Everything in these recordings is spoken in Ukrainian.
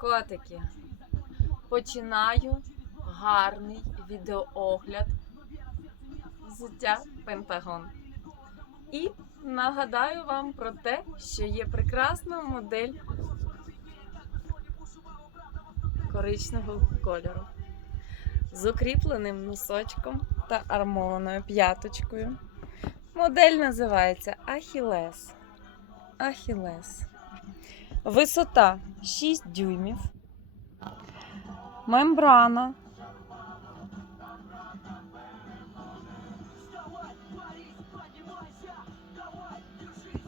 Котики, починаю гарний відеоогляд взуття Пентагон. І нагадаю вам про те, що є прекрасна модель коричневого кольору з укріпленим носочком та армованою п'яточкою. Модель називається Ахілес. Ахілес. Висота 6 дюймів. Мембрана.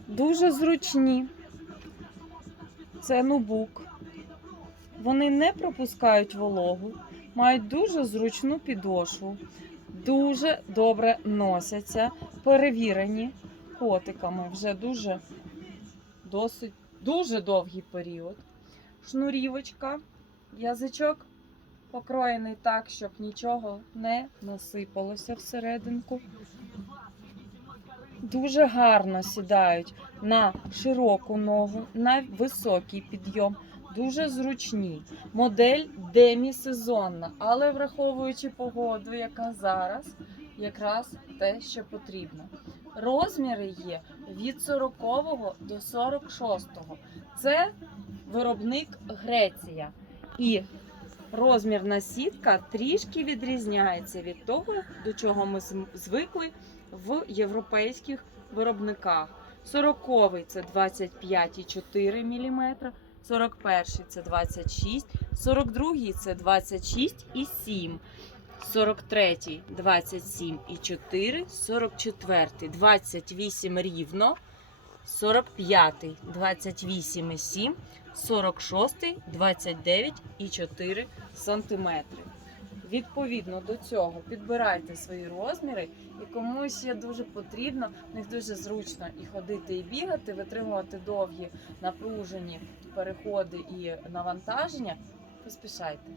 Дуже зручні. Це нубук. Вони не пропускають вологу, мають дуже зручну підошву, дуже добре носяться, перевірені котиками вже дуже досить дуже довгий період. Шнурівочка, язичок покроєний так, щоб нічого не насипалося всерединку. Дуже гарно сідають на широку ногу, на високий підйом, дуже зручні. Модель демісезонна, але враховуючи погоду, яка зараз, якраз те, що потрібно. Розміри є від 40 до 46. Це виробник Греція. І розмірна сітка трішки відрізняється від того, до чого ми звикли в європейських виробниках. 40 це 25,4 мм, 41 це 26, 42 це 26,7. 43, 27,4, 44, 28 рівно, 45, 28,7, 46, 29,4 сантиметри. Відповідно до цього підбирайте свої розміри, і комусь є дуже потрібно, в них дуже зручно і ходити, і бігати, витримувати довгі напружені переходи і навантаження. Поспішайте.